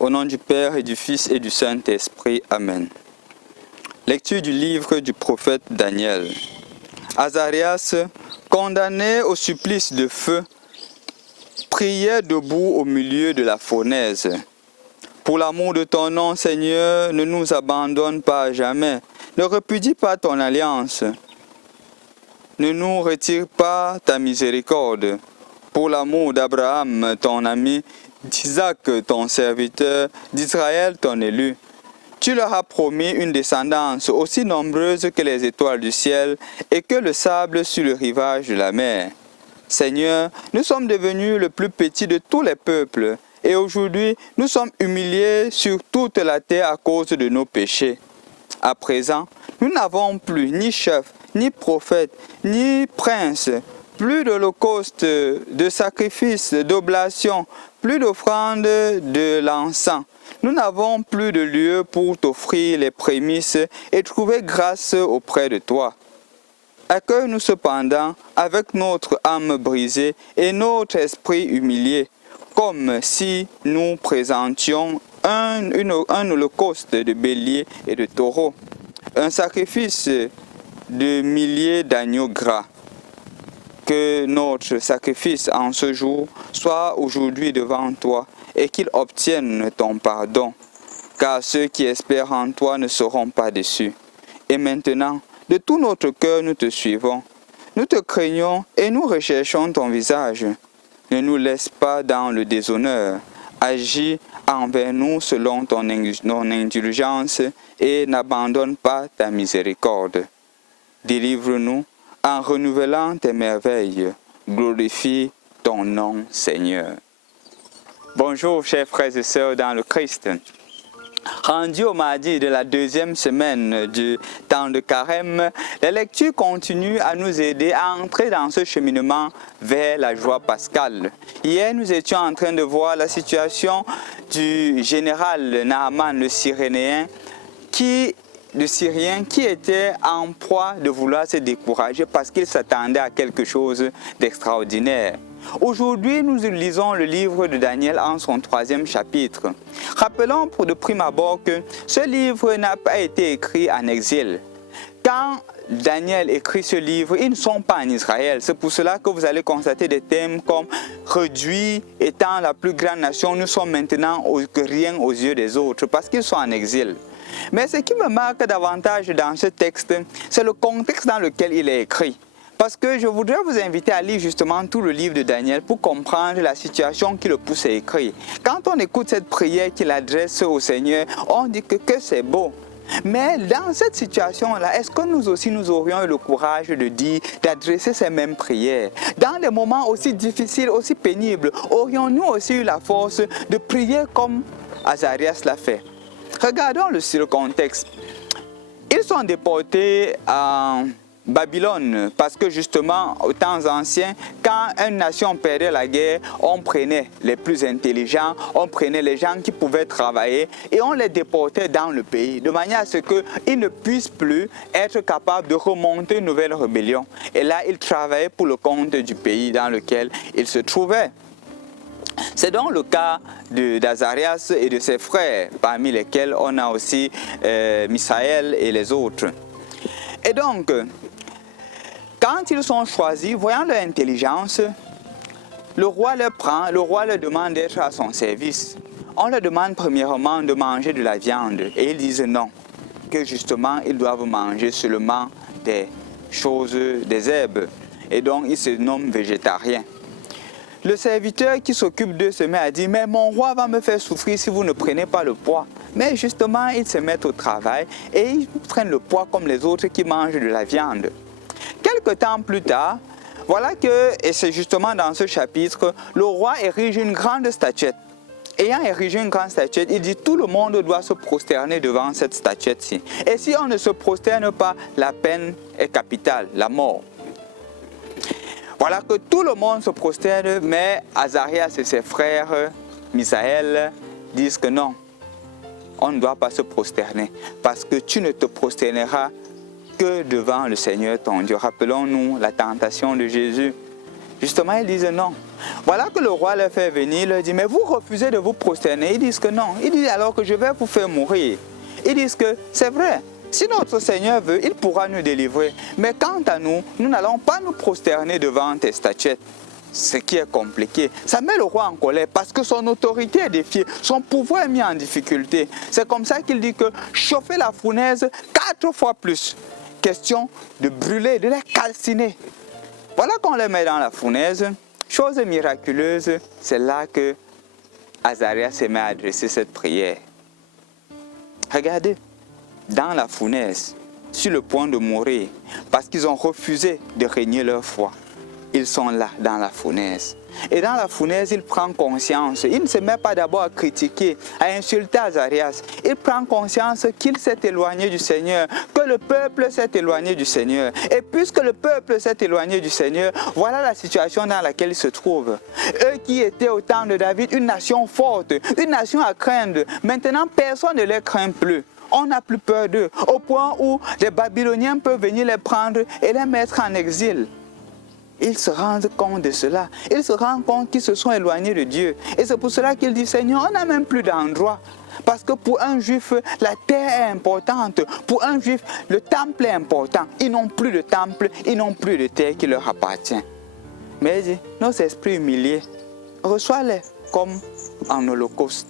Au nom du Père et du Fils et du Saint-Esprit. Amen. Lecture du livre du prophète Daniel. Azarias, condamné au supplice de feu, priait debout au milieu de la fournaise. Pour l'amour de ton nom, Seigneur, ne nous abandonne pas à jamais. Ne repudie pas ton alliance. Ne nous retire pas ta miséricorde. Pour l'amour d'Abraham, ton ami, d'Isaac, ton serviteur, d'Israël, ton élu. Tu leur as promis une descendance aussi nombreuse que les étoiles du ciel et que le sable sur le rivage de la mer. Seigneur, nous sommes devenus le plus petit de tous les peuples et aujourd'hui nous sommes humiliés sur toute la terre à cause de nos péchés. À présent, nous n'avons plus ni chef, ni prophète, ni prince, plus d'holocauste, de sacrifices, d'oblations, plus d'offrandes de l'encens. Nous n'avons plus de lieu pour t'offrir les prémices et trouver grâce auprès de toi. Accueille-nous cependant avec notre âme brisée et notre esprit humilié, comme si nous présentions un holocauste de béliers et de taureaux, un sacrifice de milliers d'agneaux gras. Que notre sacrifice en ce jour soit aujourd'hui devant toi et qu'il obtienne ton pardon, car ceux qui espèrent en toi ne seront pas déçus. Et maintenant, de tout notre cœur, nous te suivons. Nous te craignons et nous recherchons ton visage. Ne nous laisse pas dans le déshonneur. Agis envers nous selon ton indulgence et n'abandonne pas ta miséricorde. Délivre-nous en renouvelant tes merveilles. Glorifie ton nom, Seigneur. Bonjour, chers frères et sœurs dans le Christ. Rendu au mardi de la deuxième semaine du temps de carême, la lecture continue à nous aider à entrer dans ce cheminement vers la joie pascale. Hier, nous étions en train de voir la situation du général Naaman, le Syréen, qui était en proie de vouloir se décourager parce qu'il s'attendait à quelque chose d'extraordinaire. Aujourd'hui, nous lisons le livre de Daniel en son 3e chapitre. Rappelons pour de prime abord que ce livre n'a pas été écrit en exil. Quand Daniel écrit ce livre, ils ne sont pas en Israël. C'est pour cela que vous allez constater des thèmes comme « réduit étant la plus grande nation, nous sommes maintenant rien aux yeux des autres » parce qu'ils sont en exil. Mais ce qui me marque davantage dans ce texte, c'est le contexte dans lequel il est écrit. Parce que je voudrais vous inviter à lire justement tout le livre de Daniel pour comprendre la situation qui le pousse à écrire. Quand on écoute cette prière qu'il adresse au Seigneur, on dit que c'est beau. Mais dans cette situation-là, est-ce que nous aussi nous aurions eu le courage d'adresser ces mêmes prières? Dans des moments aussi difficiles, aussi pénibles, aurions-nous aussi eu la force de prier comme Azarias l'a fait? Regardons le contexte. Ils sont déportés en Babylone parce que justement, aux temps anciens, quand une nation perdait la guerre, on prenait les plus intelligents, on prenait les gens qui pouvaient travailler et on les déportait dans le pays de manière à ce qu'ils ne puissent plus être capables de remonter une nouvelle rébellion. Et là, ils travaillaient pour le compte du pays dans lequel ils se trouvaient. C'est donc le cas d'Azarias et de ses frères, parmi lesquels on a aussi Misaël et les autres. Et donc, quand ils sont choisis, voyant leur intelligence, le roi leur demande d'être à son service. On leur demande premièrement de manger de la viande et ils disent non, que justement ils doivent manger seulement des herbes. Et donc ils se nomment végétariens. Le serviteur qui s'occupe d'eux se met à dire « Mais mon roi va me faire souffrir si vous ne prenez pas le poids. » Mais justement, ils se mettent au travail et ils prennent le poids comme les autres qui mangent de la viande. Quelque temps plus tard, voilà que, et c'est justement dans ce chapitre, le roi érige une grande statuette. Ayant érigé une grande statuette, il dit « Tout le monde doit se prosterner devant cette statuette-ci. Et si on ne se prosterne pas, la peine est capitale, la mort. » Voilà que tout le monde se prosterne, mais Azarias et ses frères, Misaël, disent que non, on ne doit pas se prosterner, parce que tu ne te prosterneras que devant le Seigneur ton Dieu. Rappelons-nous la tentation de Jésus. Justement, ils disent non. Voilà que le roi leur fait venir, leur dit, mais vous refusez de vous prosterner. Ils disent que non. Ils disent alors que je vais vous faire mourir. Ils disent que c'est vrai. Si notre Seigneur veut, il pourra nous délivrer. Mais quant à nous, nous n'allons pas nous prosterner devant tes statuettes. Ce qui est compliqué. Ça met le roi en colère parce que son autorité est défiée, son pouvoir est mis en difficulté. C'est comme ça qu'il dit que chauffer la fournaise 4 fois plus. Question de brûler, de les calciner. Voilà qu'on les met dans la fournaise. Chose miraculeuse, c'est là que Azarias se met à adresser cette prière. Regardez, dans la fournaise, sur le point de mourir, parce qu'ils ont refusé de régner leur foi. Ils sont là, dans la fournaise. Et dans la fournaise, il prend conscience. Il ne se met pas d'abord à critiquer, à insulter Azarias. Il prend conscience qu'il s'est éloigné du Seigneur, que le peuple s'est éloigné du Seigneur. Et puisque le peuple s'est éloigné du Seigneur, voilà la situation dans laquelle il se trouve. Eux qui étaient au temps de David, une nation forte, une nation à craindre. Maintenant, personne ne les craint plus. On n'a plus peur d'eux, au point où les Babyloniens peuvent venir les prendre et les mettre en exil. Ils se rendent compte de cela. Ils se rendent compte qu'ils se sont éloignés de Dieu. Et c'est pour cela qu'ils disent, Seigneur, on n'a même plus d'endroit. Parce que pour un juif, la terre est importante. Pour un juif, le temple est important. Ils n'ont plus de temple, ils n'ont plus de terre qui leur appartient. Mais il dit, nos esprits humiliés, reçois-les comme en holocauste.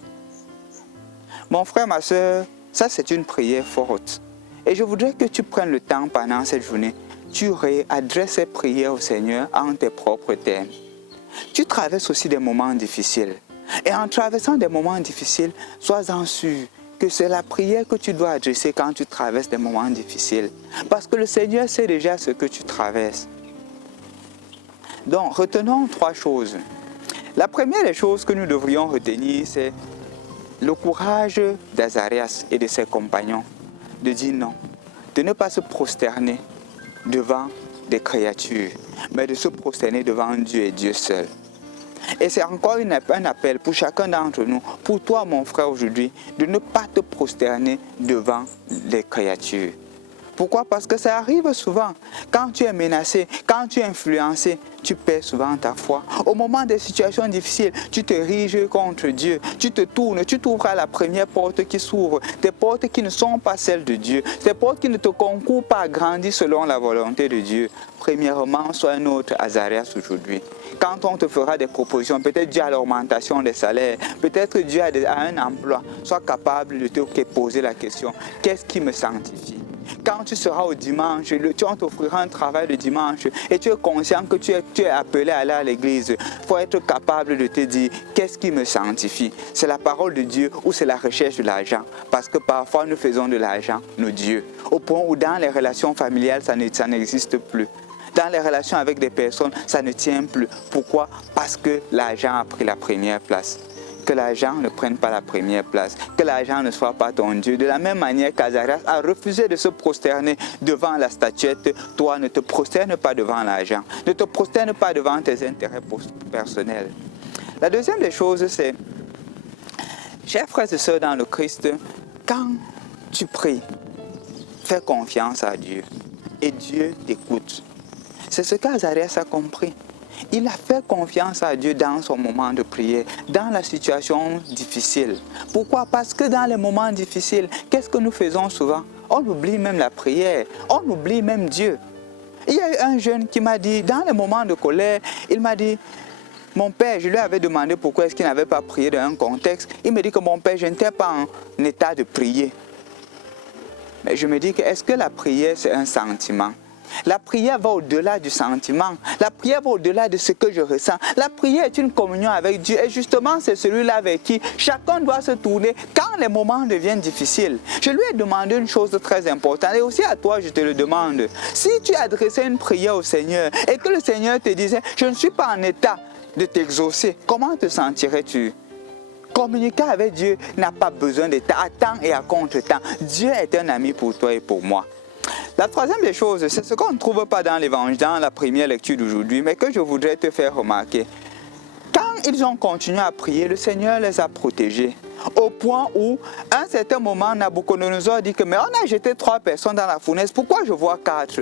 Mon frère, ma soeur, ça c'est une prière forte. Et je voudrais que tu prennes le temps pendant cette journée. Tu réadresses ces prières au Seigneur en tes propres termes. Tu traverses aussi des moments difficiles. Et en traversant des moments difficiles, sois-en sûr que c'est la prière que tu dois adresser quand tu traverses des moments difficiles. Parce que le Seigneur sait déjà ce que tu traverses. Donc, retenons 3 choses. La première des choses que nous devrions retenir, c'est le courage d'Azarias et de ses compagnons de dire non, de ne pas se prosterner devant des créatures, mais de se prosterner devant Dieu et Dieu seul. Et c'est encore un appel pour chacun d'entre nous, pour toi mon frère aujourd'hui, de ne pas te prosterner devant les créatures. Pourquoi? Parce que ça arrive souvent. Quand tu es menacé, quand tu es influencé, tu perds souvent ta foi. Au moment des situations difficiles, tu te riges contre Dieu. Tu te tournes, tu t'ouvres à la première porte qui s'ouvre. Des portes qui ne sont pas celles de Dieu. Des portes qui ne te concourent pas à grandir selon la volonté de Dieu. Premièrement, sois un autre Azarias aujourd'hui. Quand on te fera des propositions, peut-être Dieu a l'augmentation des salaires, peut-être Dieu a un emploi, sois capable de te poser la question, qu'est-ce qui me sanctifie? Quand tu seras au dimanche, on t'offrira un travail le dimanche et tu es conscient que tu es appelé à aller à l'église, il faut être capable de te dire, qu'est-ce qui me sanctifie? C'est la parole de Dieu ou c'est la recherche de l'argent? Parce que parfois nous faisons de l'argent nos dieux, au point où dans les relations familiales, ça n'existe plus. Dans les relations avec des personnes, ça ne tient plus. Pourquoi? Parce que l'argent a pris la première place. Que l'argent ne prenne pas la première place. Que l'argent ne soit pas ton Dieu. De la même manière qu'Azarias a refusé de se prosterner devant la statuette, toi ne te prosterne pas devant l'argent. Ne te prosterne pas devant tes intérêts personnels. La deuxième des choses, c'est, chers frères et sœurs dans le Christ, quand tu pries, fais confiance à Dieu et Dieu t'écoute. C'est ce qu'Azarias a compris. Il a fait confiance à Dieu dans son moment de prière, dans la situation difficile. Pourquoi? Parce que dans les moments difficiles, qu'est-ce que nous faisons souvent? On oublie même la prière, on oublie même Dieu. Il y a eu un jeune qui m'a dit, dans les moments de colère, il m'a dit, mon père, je lui avais demandé pourquoi est-ce qu'il n'avait pas prié dans un contexte. Il me dit que mon père, je n'étais pas en état de prier. Mais je me dis que est-ce que la prière, c'est un sentiment? La prière va au-delà du sentiment. La prière va au-delà de ce que je ressens. La prière est une communion avec Dieu. Et justement, c'est celui-là avec qui chacun doit se tourner quand les moments deviennent difficiles. Je lui ai demandé une chose très importante. Et aussi à toi, je te le demande. Si tu adressais une prière au Seigneur et que le Seigneur te disait, je ne suis pas en état de t'exaucer, comment te sentirais-tu? Communiquer avec Dieu n'a pas besoin d'état à temps et à contre-temps. Dieu est un ami pour toi et pour moi. La troisième des choses, c'est ce qu'on ne trouve pas dans l'évangile, dans la première lecture d'aujourd'hui, mais que je voudrais te faire remarquer. Quand ils ont continué à prier, le Seigneur les a protégés. Au point où, à un certain moment, Nabuchodonosor dit que mais on a jeté 3 personnes dans la fournaise, pourquoi je vois 4?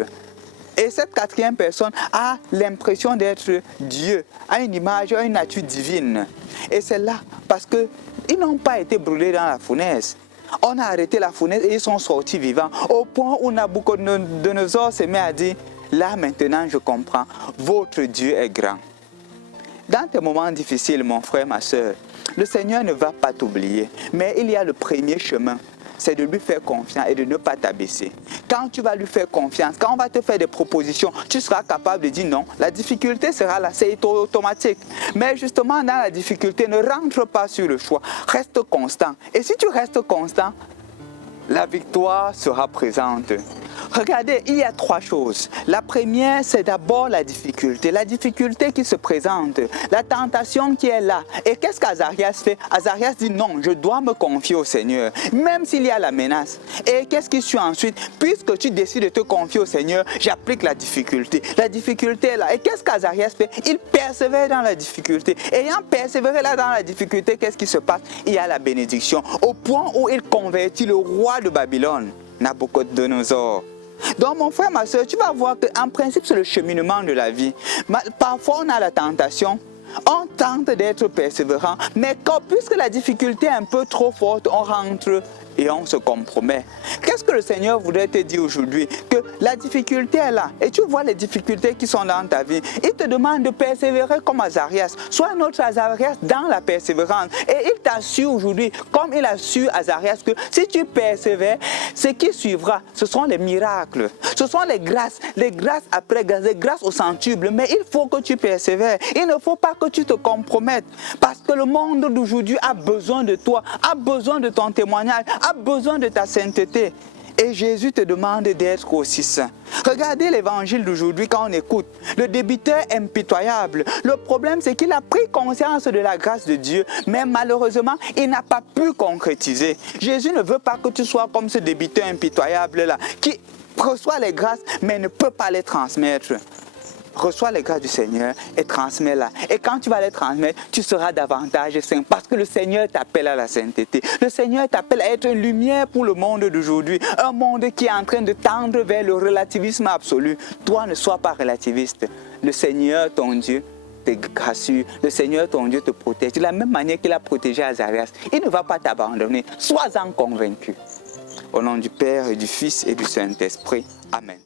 Et cette quatrième personne a l'impression d'être Dieu, a une image, a une nature divine. Et c'est là parce qu'ils n'ont pas été brûlés dans la fournaise. On a arrêté la fournaise et ils sont sortis vivants. Au point où Nabucodonosor se met à dire, là maintenant je comprends, votre Dieu est grand. Dans tes moments difficiles, mon frère, ma soeur, le Seigneur ne va pas t'oublier. Mais il y a le premier chemin, c'est de lui faire confiance et de ne pas t'abaisser. Quand tu vas lui faire confiance, quand on va te faire des propositions, tu seras capable de dire non. La difficulté sera là, c'est automatique. Mais justement, dans la difficulté, ne rentre pas sur le choix. Reste constant. Et si tu restes constant, la victoire sera présente. Regardez, il y a trois choses. La première, c'est d'abord la difficulté qui se présente, la tentation qui est là. Et qu'est-ce qu'Azarias fait? Azarias dit non, je dois me confier au Seigneur, même s'il y a la menace. Et qu'est-ce qui suit ensuite? Puisque tu décides de te confier au Seigneur, j'applique la difficulté. La difficulté est là. Et qu'est-ce qu'Azarias fait? Il persévère dans la difficulté. Ayant persévéré là dans la difficulté, qu'est-ce qui se passe? Il y a la bénédiction, au point où il convertit le roi de Babylone, Nabucodonosor. Donc mon frère, ma soeur, tu vas voir qu'en principe c'est le cheminement de la vie. Parfois on a la tentation, on tente d'être persévérant, mais puisque la difficulté est un peu trop forte, on rentre et on se compromet. Qu'est-ce que le Seigneur voudrait te dire aujourd'hui? Que la difficulté est là. Et tu vois les difficultés qui sont dans ta vie. Il te demande de persévérer comme Azarias. Sois notre Azarias dans la persévérance. Et il t'assure aujourd'hui, comme il assure Azarias, que si tu persévères, ce qui suivra, ce sont les miracles. Ce sont les grâces après grâces, les grâces au centuple. Mais il faut que tu persévères. Il ne faut pas que tu te compromettes. Parce que le monde d'aujourd'hui a besoin de toi, a besoin de ton témoignage, a besoin de ta sainteté. Et Jésus te demande d'être aussi saint. Regardez l'évangile d'aujourd'hui quand on écoute. Le débiteur impitoyable. Le problème, c'est qu'il a pris conscience de la grâce de Dieu, mais malheureusement, il n'a pas pu concrétiser. Jésus ne veut pas que tu sois comme ce débiteur impitoyable-là, qui reçoit les grâces, mais ne peut pas les transmettre. Reçois les grâces du Seigneur et transmets-la. Et quand tu vas les transmettre, tu seras davantage saint parce que le Seigneur t'appelle à la sainteté. Le Seigneur t'appelle à être une lumière pour le monde d'aujourd'hui. Un monde qui est en train de tendre vers le relativisme absolu. Toi, ne sois pas relativiste. Le Seigneur, ton Dieu, te rassure. Le Seigneur, ton Dieu, te protège. De la même manière qu'il a protégé Azarias, il ne va pas t'abandonner. Sois-en convaincu. Au nom du Père et du Fils et du Saint-Esprit. Amen.